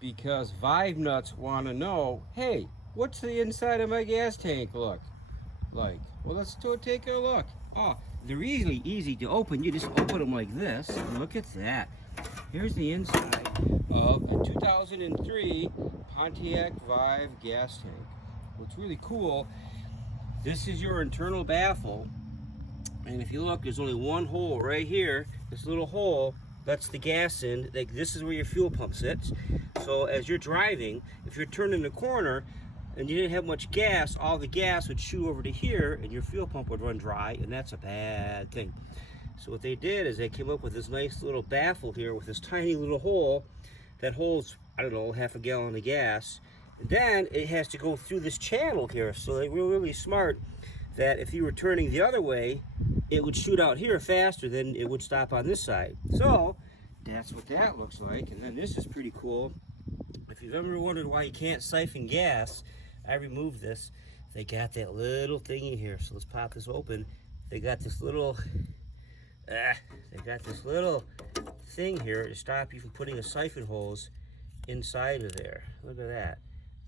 because Vibe Nuts want to know, hey, what's the inside of my gas tank look like? Well, let's take a look. Oh, they're really easy to open. You just open them like this. And look at that. Here's the inside of a 2003 Pontiac Vibe gas tank. What's really cool, this is your internal baffle. And if you look, there's only one hole right here. This little hole lets the gas in. Like, this is where your fuel pump sits. So as you're driving, if you're turning the corner and you didn't have much gas, all the gas would shoot over to here and your fuel pump would run dry, and that's a bad thing. So what they did is they came up with this nice little baffle here with this tiny little hole that holds, I don't know, half a gallon of gas. And then it has to go through this channel here. So they were really smart that if you were turning the other way, it would shoot out here faster than it would stop on this side. So that's what that looks like. And then this is pretty cool. If you've ever wondered why you can't siphon gas, I removed this. They got that little thingy here. So let's pop this open. They got this little thing here to stop you from putting a siphon hose inside of there. Look at that.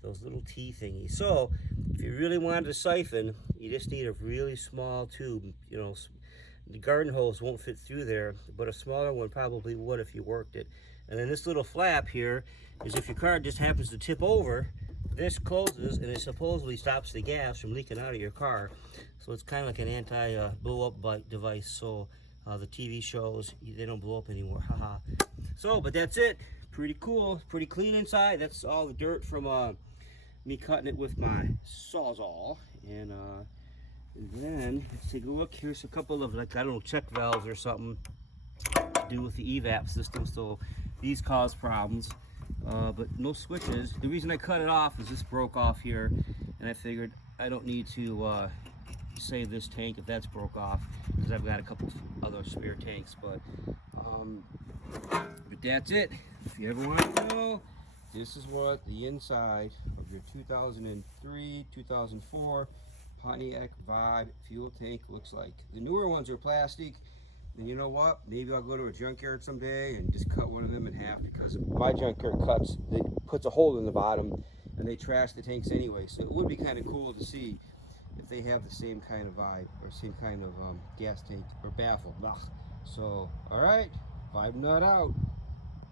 Those little T thingies. So if you really wanted to siphon, you just need a really small tube. You know, the garden hose won't fit through there, but a smaller one probably would if you worked it. And then this little flap here is if your car just happens to tip over, this closes and it supposedly stops the gas from leaking out of your car. So it's kind of like an anti-blow-up device. So the TV shows, they don't blow up anymore. Haha. So, but that's it. Pretty cool. Pretty clean inside. That's all the dirt from me cutting it with my Sawzall. And then let's take a look. Here's a couple of, like, I don't know, check valves or something to do with the evap system. So these cause problems, but no switches. The reason I cut it off is this broke off here, and I figured I don't need to save this tank if that's broke off, because I've got a couple other spare tanks. But that's it. If you ever want to know, this is what the inside of your 2003, 2004 Pontiac Vibe fuel tank looks like. The newer ones are plastic, and you know what? Maybe I'll go to a junkyard someday and just cut one of them in half, because my junkyard puts a hole in the bottom, and they trash the tanks anyway. So it would be kind of cool to see if they have the same kind of vibe or same kind of gas tank or baffle. Ugh. So, all right, Vibe Nut out.